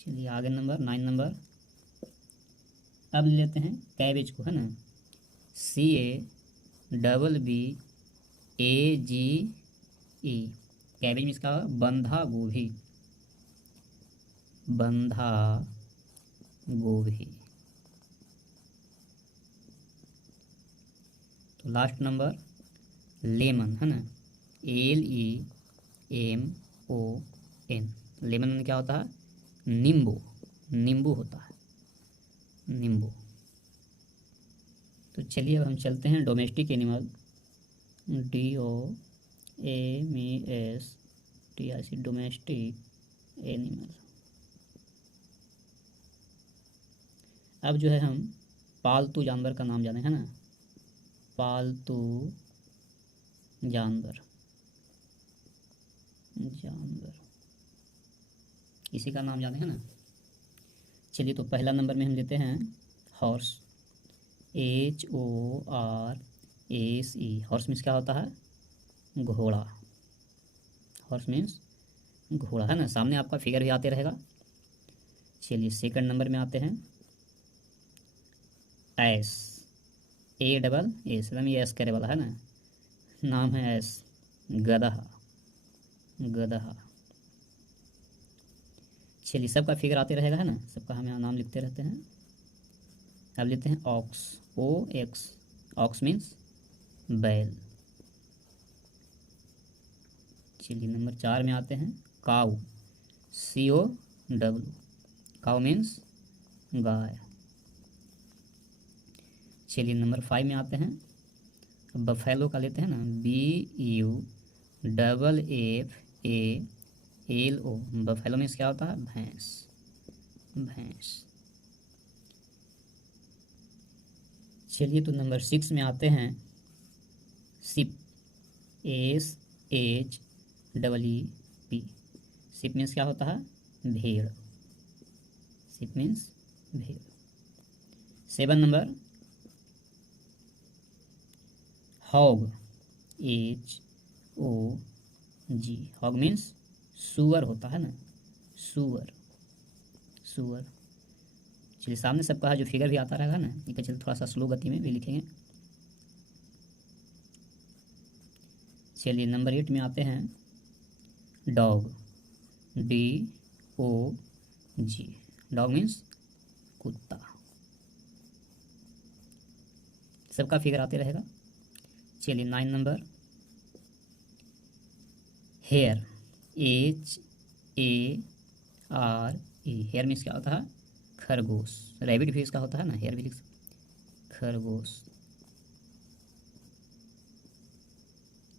चलिए आगे number 9 number. अब लेते हैं कैबेज को, है ना। CABBAGE। कैबेज में इसका बंधा गोभी, बंधा गोभी। तो लास्ट नंबर लेमन, है ना। LEMON। लेमन में क्या होता है? नींबू, नींबू होता है, नींबू। तो चलिए अब हम चलते हैं domestic animal, DOMESTIC, domestic animal. अब जो है हम पालतू जानवर का नाम जाने, है ना। पालतू जानवर, जानवर इसी का नाम जाने, है ना। चलिए तो पहला नंबर में हम लेते हैं हॉर्स, HORSE। हॉर्स मीन्स क्या होता है? घोड़ा। हॉर्स मीन्स घोड़ा, है ना। सामने आपका फिगर भी आते रहेगा। चलिए सेकंड नंबर में आते हैं एस, ASS, एकदम ये एस करे वाला, है ना। नाम है एस, गधा, गधा। चलिए सबका फिगर आते रहेगा, है ना। सबका हम यहाँ नाम लिखते रहते हैं। अब लेते हैं ऑक्स, OX। ऑक्स मीन्स बैल। चलिए नंबर 4 में आते हैं काऊ, COW। काऊ मीन्स गाय। चलिए नंबर 5 में आते हैं बफेलो का लेते हैं ना, BUFFALO। बफेलो मीन्स क्या होता है? भैंस, भैंस। चलिए तो नंबर 6 में आते हैं सिप, SHEEP। सिप मीन्स क्या होता है? भेड़, सिप मीन्स भेड़। 7 number hog, HOG। Hog means सुअर होता है ना, सुअर, सुअर। चलिए सामने सबका जो फिगर भी आता रहेगा ना, ठीक है। चलिए थोड़ा सा स्लो गति में भी लिखेंगे। चलिए नंबर 8 में आते हैं डॉग, DOG। डॉग मीन्स कुत्ता। सबका फिगर आते रहेगा। चलिए 9 number hare, HARE। Hare means क्या होता है? खरगोश। रैबिट भी इसका होता है ना, हेयर भी लिख सकते, खरगोश।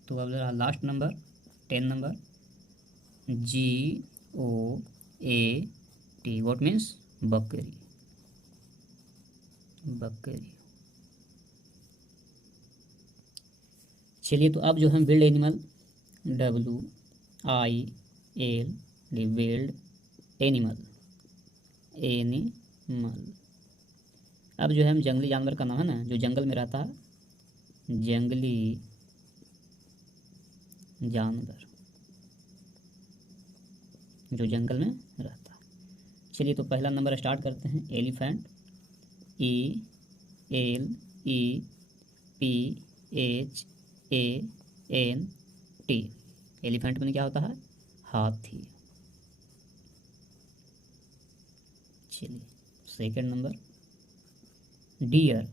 तो अब रहा last number 10 number GOAT। Goat means बकरी, बकरी। चलिए तो अब जो हम wild animal, WILD, wild animal, animal. अब जो है हम जंगली जानवर का नाम, है ना, जो जंगल में रहता है, जंगली जानवर, जो जंगल में रहता है। चलिए तो पहला नंबर स्टार्ट करते हैं एलिफेंट, ELEPHANT। एलिफेंट में क्या होता है? हाथी। चलिए second number deer,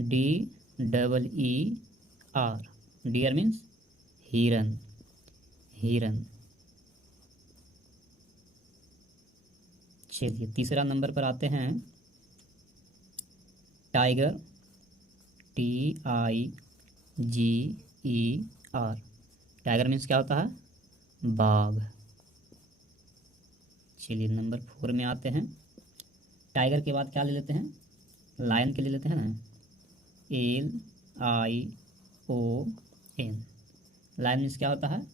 DEER। Deer means हिरन, हिरन। चलिए तीसरा नंबर पर आते हैं टाइगर, TIGER। टाइगर मीन्स क्या होता है? बाघ। चलिए नंबर 4 में आते हैं। टाइगर के बाद क्या ले लेते हैं? लायन के ले लेते हैं ना, LION। लायन मीन्स क्या होता है?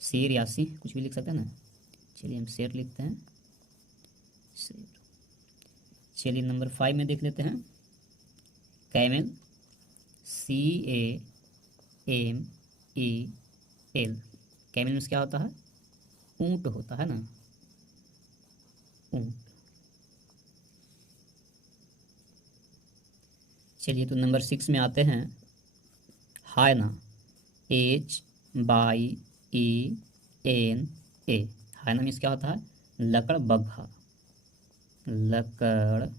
शेर या सिंह, कुछ भी लिख सकते हैं ना। चलिए हम शेर लिखते हैं, शेर। चलिए नंबर 5 में देख लेते हैं कैमल, CAMEL। कैमल मीन्स क्या होता है? ऊँट होता है ना। ऊंट। चलिए तो नंबर 6 में आते हैं, हायना, HYENA। हायना मीन्स क्या होता है? लकड़बग्घा, लकड़बग्घा,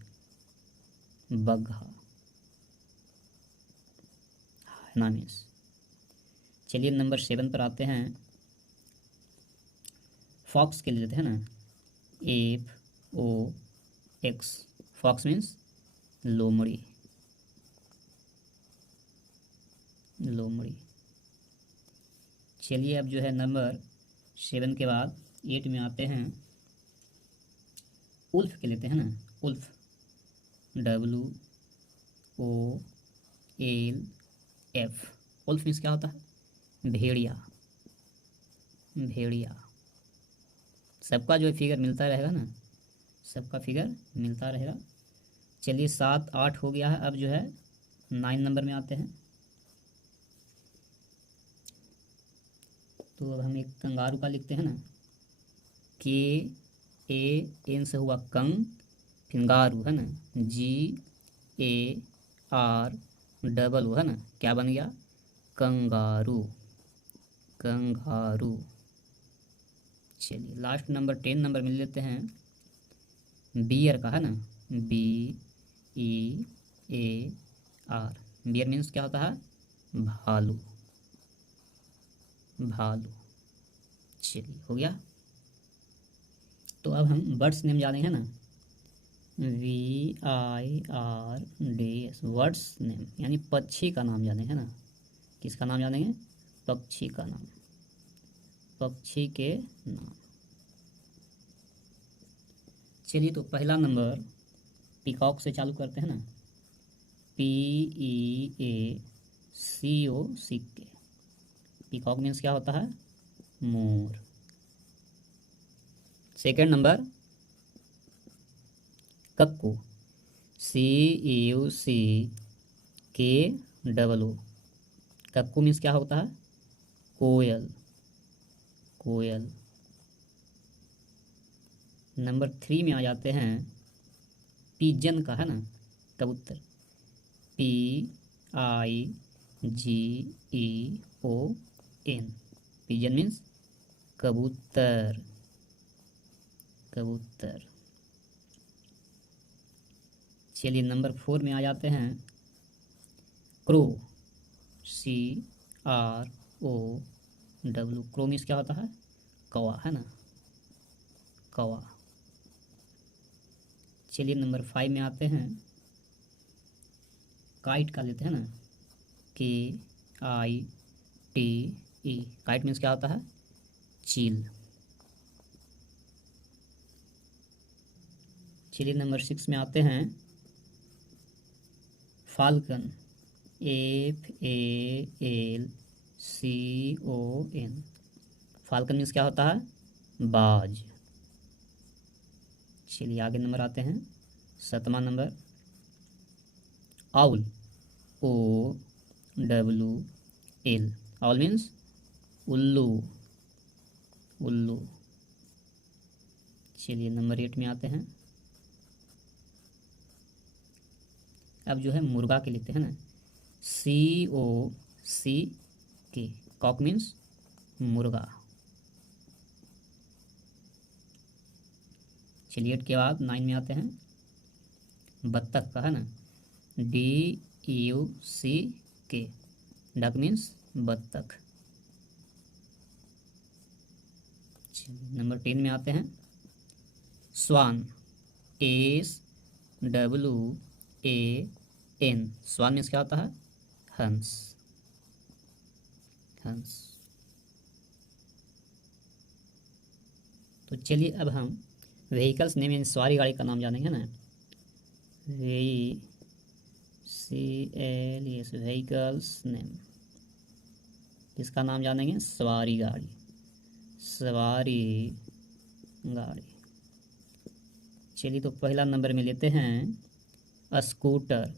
हायना मीन्स। चलिए नंबर 7 पर आते हैं, फॉक्स के लिए लेते हैं ना, FOX। फॉक्स मीन्स लोमड़ी, लोमड़ी। चलिए अब जो है नंबर 7 के बाद 8 में आते हैं, उल्फ के लेते हैं ना, उल्फ, WOLF। उल्फ मीन्स क्या होता है? भेड़िया, भेड़िया। सबका जो फिगर मिलता रहेगा ना, सबका फिगर मिलता रहेगा। चलिए 7 8 हो गया है। अब जो है 9 नंबर में आते हैं, तो अब हम एक कंगारू का लिखते हैं ना, KAN से हुआ कंग, फिर गारू है ना, GARO है ना, क्या बन गया? Kangaroo, kangaroo. चलिए लास्ट नंबर 10 नंबर मिल लेते हैं, बियर का है ना, BEAR। बियर मीन्स क्या होता है? भालू, भालू। चलिए हो गया। तो अब हम बर्ड्स नेम जाने हैं ना, VIRDS, वर्ड्स नेम यानी पक्षी का नाम जाने है ना। किसका नाम जानेंगे? पक्षी का नाम, पक्षी के नाम। चलिए तो पहला नंबर पीकॉक से चालू करते हैं ना, PEACOCK। पीकॉक मीन्स क्या होता है? मोर। Second number cuckoo, CUCKOO। Cuckoo means क्या होता है? कोयल, कोयल। नंबर 3 में आ जाते हैं, पिजन का है ना, कबूतर, PIGEON। पिजन मीन्स कबूतर, कबूतर। चलिए नंबर 4 में आ जाते हैं, क्रो, CROW। क्रो मीन्स क्या होता है? कौवा है ना, कौवा। चलिए नंबर 5 में आते हैं, काइट का लेते हैं ना, KITE। काइट मीन्स क्या होता है? चील। चलिए नंबर 6 में आते हैं, फाल्कन, FALCON। फाल्कन मीन्स क्या होता है? बाज। चलिए आगे नंबर आते हैं, 7वां number, owl, OWL। Owl means उल्लू, उल्लू। चलिए नंबर 8 में आते हैं, अब जो है मुर्गा के लिखते हैं ना, COCK। कॉक मीन्स मुर्गा। चलिए 8 के बाद 9 में आते हैं, बत्तख का है ना, DUCK। डक मीन्स बत्तख। नंबर 10 में आते हैं, स्वान, SWAN। स्वान मीन्स क्या होता है? हंस, हंस। तो चलिए अब हम व्हीकल्स नेम यानी सवारी गाड़ी का नाम जानेंगे ना, VCLS, व्हीकल्स नेम। इसका नाम जानेंगे? सवारी गाड़ी, सवारी गाड़ी। चलिए तो पहला नंबर में लेते हैं, स्कूटर,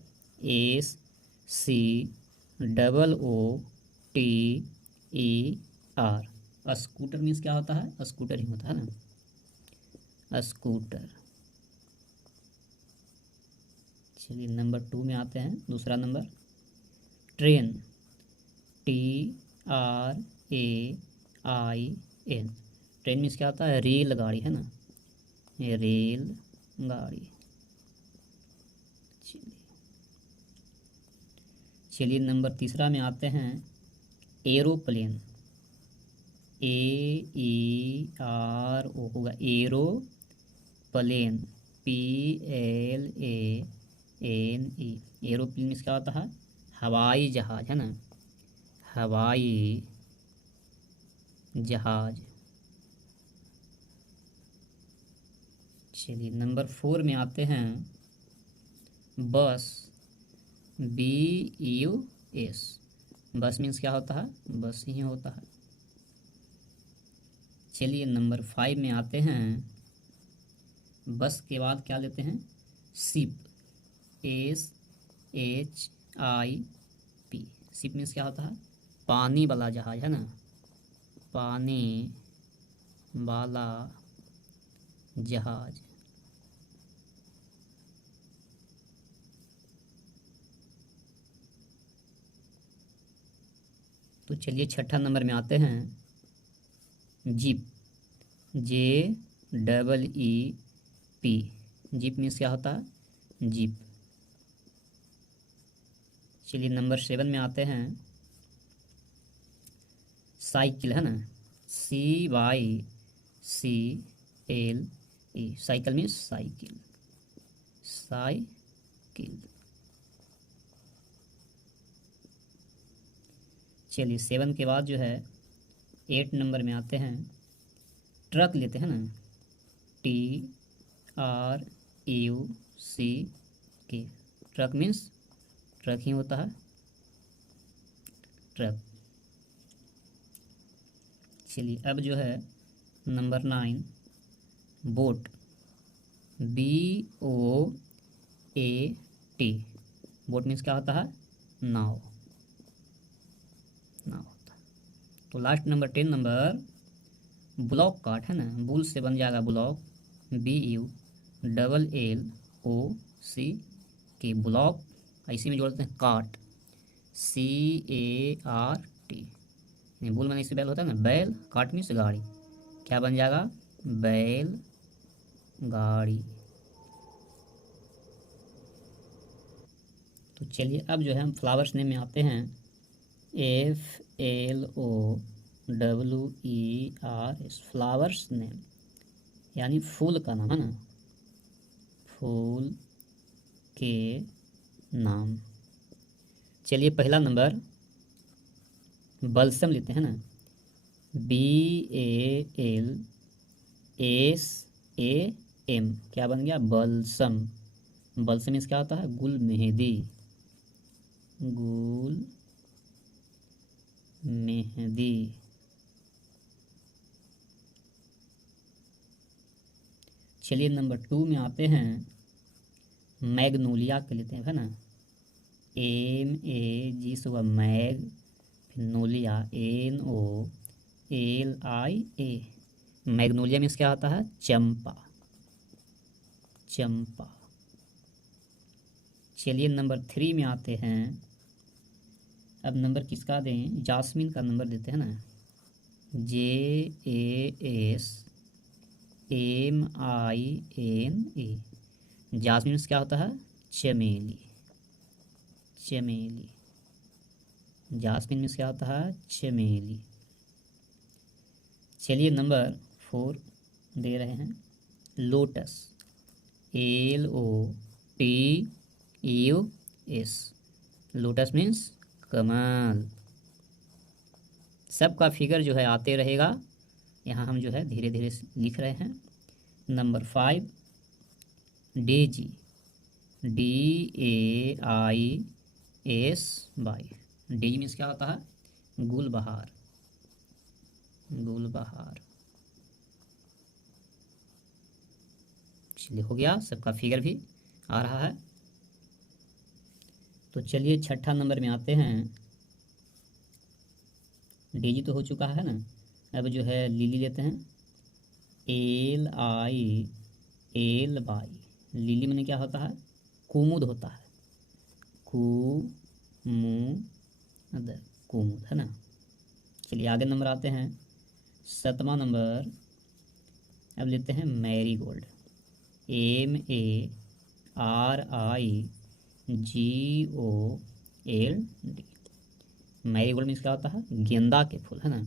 SCOOTER। स्कूटर मीन्स क्या होता है? स्कूटर ही होता है ना, स्कूटर। चलिए नंबर 2 में आते हैं। दूसरा number train, TRAIN। Train means क्या होता है? रेलगाड़ी, है ना, ये रेल गाड़ी। चलिए नंबर तीसरा में आते हैं। एरोप्लेन, AERO होगा, aero plane, PLANE। Aeroplane means क्या होता है? हवाई जहाज, है ना, हवाई जहाज। चलिए नंबर 4 में आते हैं। बस, BUS। बस मीन्स क्या होता है? बस ही होता है। चलिए नंबर 5 में आते हैं। बस के बाद क्या लेते हैं? Ship, SHIP। शिप मीन्स क्या होता है? पानी वाला जहाज, है ना, पानी वाला जहाज। तो चलिए छठा नंबर में आते हैं। Jeep, JEEP। जीप मीन्स क्या होता है? जीप। चलिए नंबर 7 में आते हैं। साइकिल, है ना, CYCLE। Cycle means cycle, cycle. चलिए 7 के बाद जो है 8 नंबर में आते हैं। ट्रक लेते हैं ना, TRUCK। ट्रक मीन्स ट्रक ही होता है, ट्रक। चलिए अब जो है number 9, boat, BOAT। Boat means क्या होता है? नाव, नाव होता है। तो last number 10 number block cart, है ना, बुल से बन जाएगा ब्लॉक, BULLOCK। ब्लॉक ऐसे में जोड़ते हैं कार्ट, CART। बुल में इसे बैल होता है ना, बैल, कार्ट मीन्स गाड़ी। क्या बन जाएगा? बैल गाड़ी। तो चलिए अब जो है हम फ्लावर्स नेम में आते हैं। FLOWERS, फ्लावर्स नेम यानी फूल का नाम, है ना, फूल के नाम। चलिए पहला नंबर बलसम लेते हैं ना, BALSAM। क्या बन गया? बलसम। बलसम मीन्स क्या होता है? गुल मेहंदी, गुल मेहंदी। चलिए नंबर 2 में आते हैं। मैग्नोलिया के लेते हैं, है ना, MAG से हुआ मैग, फिर नोलिया, NOLIA। मैग्नोलिया मीन्स क्या होता है? चंपा, चंपा। चलिए नंबर 3 में आते हैं। अब नंबर किसका दें? जास्मीन का नंबर देते हैं ना, JASMINE। जास्मीन मीन्स क्या होता है? चमेली, चमेली। जास्मीन मीन्स क्या होता है? चमेली। चलिए नंबर 4 दे रहे हैं। Lotus, LOTUS। लोटस मीन्स कमल। सबका फिगर जो है आते रहेगा, यहाँ हम जो है धीरे धीरे लिख रहे हैं। Number 5 Daisy, DAISY। Daisy means क्या होता है? गुलबहार, गुलबहार। चलिए हो गया, सबका फिगर भी आ रहा है। तो चलिए छठा नंबर में आते हैं। डेजी तो हो चुका है ना, अब जो है लिली लेते हैं, LILY। लिली मैंने क्या होता है? कुमुद होता है, कुमुद, कुमुद है ना। चलिए आगे नंबर आते हैं 7वां नंबर। अब लेते हैं मैरीगोल्ड, MARIGOLD। मैरीगोल्ड मीन्स क्या होता है, गेंदा के फूल है ना,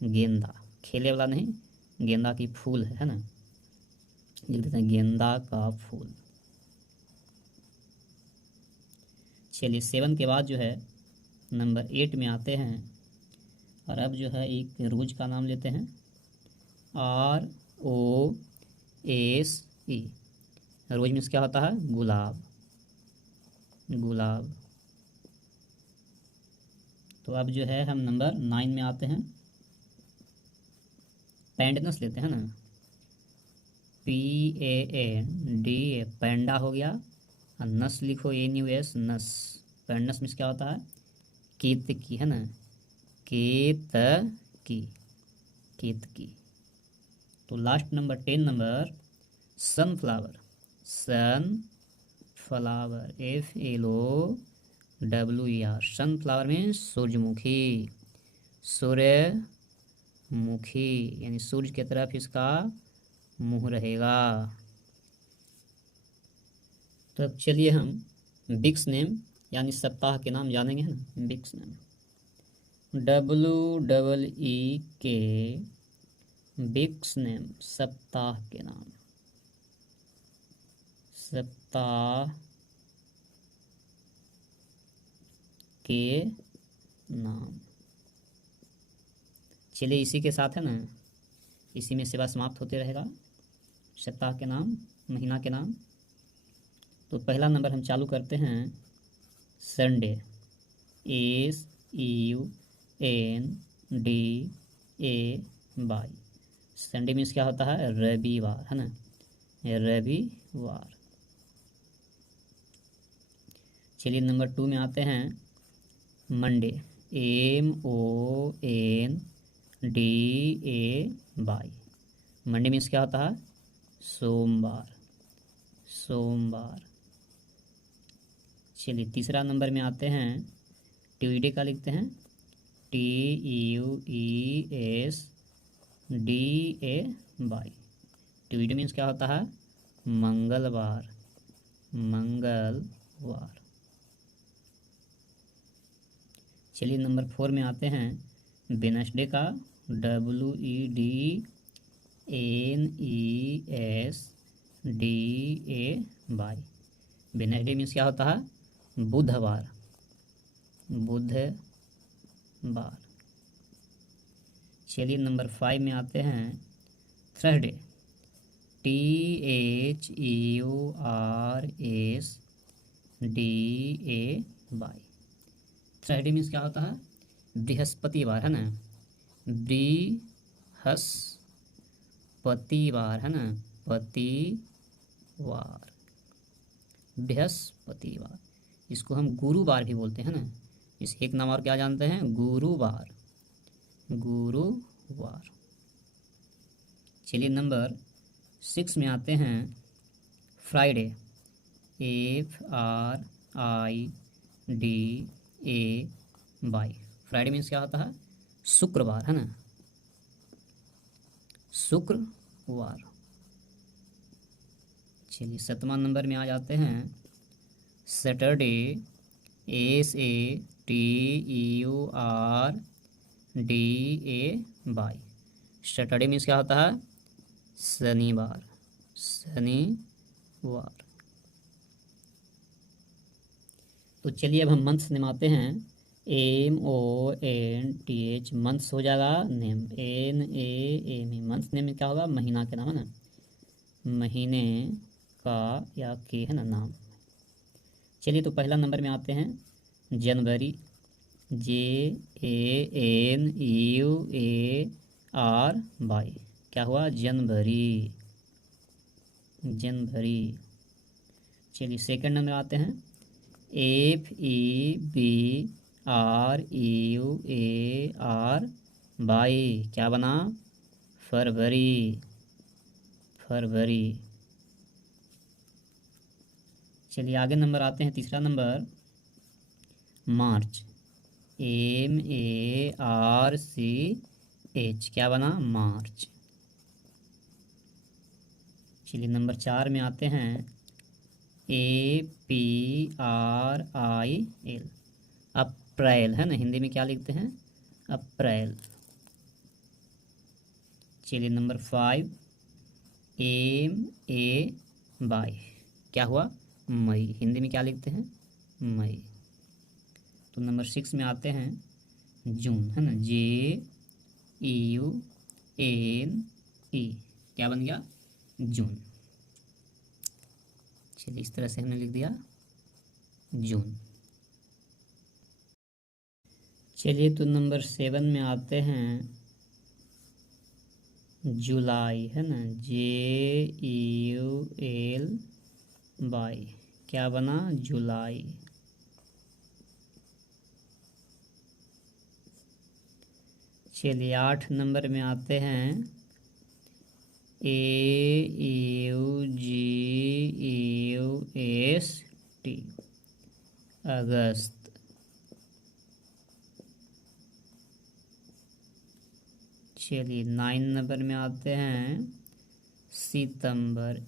गेंदा, खेले वाला नहीं, गेंदा की फूल है ना, लिख देते हैं गेंदा का फूल। चलिए 7 के बाद जो है नंबर 8 में आते हैं, और अब जो है एक रोज का नाम लेते हैं, ROSE। रोज मीन्स क्या होता है, गुलाब, गुलाब। तो अब जो है हम नंबर 9 में आते हैं, पैंडनस लेते हैं ना, PANDA, पैंडा हो गया, और नस लिखो NUS, नस। पैंडनस मीन्स क्या होता है, केतकी है ना, केतकी, केतकी। तो last number 10 number sunflower, sunflower, FLOWER। Sunflower में सूरजमुखी, सूर्यमुखी, यानी सूर्य की तरफ इसका मुंह रहेगा। तो अब चलिए हम बिक्स नेम यानी सप्ताह के नाम जानेंगे है ना। बिक्स नेम, WEEK, बिक्स नेम, सप्ताह के नाम, सप्ताह के नाम। चलिए इसी के साथ है ना, इसी में सेवा समाप्त होते रहेगा, सप्ताह के नाम, महीना के नाम। तो पहला नंबर हम चालू करते हैं संडे, SUNDAY। संडे मीन्स क्या होता है, रविवार है ना, रविवार। चलिए नंबर 2 में आते हैं मंडे, MONDAY। मंडे मीन्स क्या होता है, सोमवार, सोमवार। चलिए तीसरा नंबर में आते हैं, ट्यूसडे का लिखते हैं, TUESDAY। ट्यूसडे मीन्स क्या होता है, मंगलवार, मंगलवार। चलिए नंबर 4 में आते हैं वेडनेसडे का, WEDNESDAY। वेडनेसडे मीन्स क्या होता है, बुधवार, बुधवार। चलिए नंबर 5 में आते हैं थर्सडे, THURSDAY। थर्सडे मीन्स क्या होता है, बृहस्पतिवार है ना, बृहस्पतिवार है ना, पतिवार, बृहस्पतिवार। इसको हम गुरुवार भी बोलते हैं ना, इस एक नाम और क्या जानते हैं, गुरुवार, गुरुवार। चलिए नंबर 6 में आते हैं फ्राइडे, FRIDAY। फ्राइडे मीन्स क्या होता है, शुक्रवार है ना, शुक्रवार। चलिए 7वां नंबर में आ जाते हैं सैटरडे, SATURDAY। सैटरडे मीन्स क्या होता है, शनिवार, शनिवार। तो चलिए अब हम मंथ्स नेम आते हैं, MONTH, मंथ्स हो जाएगा नेम, NAME। मंथ्स नेम में क्या होगा, महीना के नाम है ना, महीने का या के है ना नाम। चलिए तो पहला नंबर में आते हैं जनवरी, JANUARY। क्या हुआ, जनवरी, जनवरी। चलिए सेकंड नंबर आते हैं FEBRUARY। क्या बना, फरवरी, फरवरी। चलिए आगे नंबर आते हैं, तीसरा नंबर मार्च, MARCH, क्या बना? मार्च। चलिए नंबर 4 में आते हैं, APRIL, अप्रैल है ना, हिंदी में क्या लिखते हैं? अप्रैल। चलिए नंबर 5, MAY, क्या हुआ? मई, हिंदी में क्या लिखते हैं? मई। तो नंबर 6 में आते हैं, जून है ना, JUNE, क्या बन गया? जून। चलिए इस तरह से हमने लिख दिया जून। चलिए तो नंबर 7 में आते हैं, जुलाई है ना, JULY, क्या बना? जुलाई। चलिए 8 नंबर में आते हैं, AUGUST, अगस्त। चलिए 9 नंबर में आते हैं, सितंबर,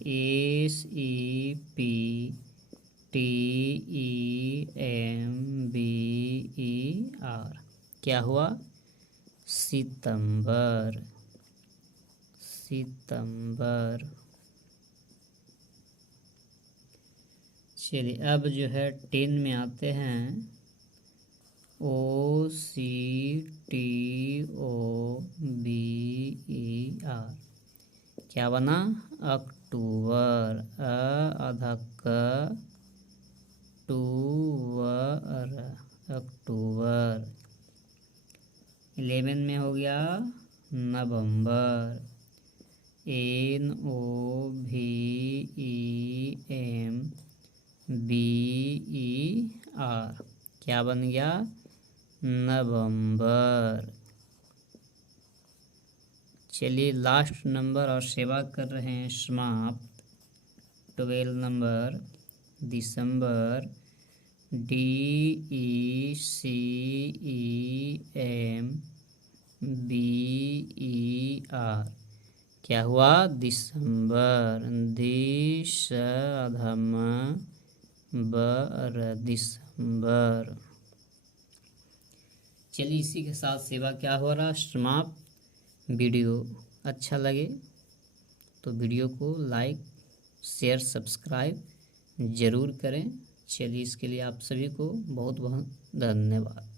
SEPTEMBER, क्या हुआ? सितंबर, सितंबर। चलिए अब जो है 10 में आते हैं, OCTOBER, क्या बना? अक्टूबर, टूवर, अक्टूबर। 11 में हो गया नवंबर, NOVEMBER, क्या बन गया? नवंबर। चलिए लास्ट नंबर और सेवा कर रहे हैं समाप्त, 12 नंबर, दिसंबर, DECEMBER, क्या हुआ? दिसंबर, दिसंबर। चलिए इसी के साथ सेवा क्या हो रहा? समाप्त। वीडियो अच्छा लगे तो वीडियो को लाइक, शेयर, सब्सक्राइब ज़रूर करें। चलिए इसके लिए आप सभी को बहुत बहुत धन्यवाद।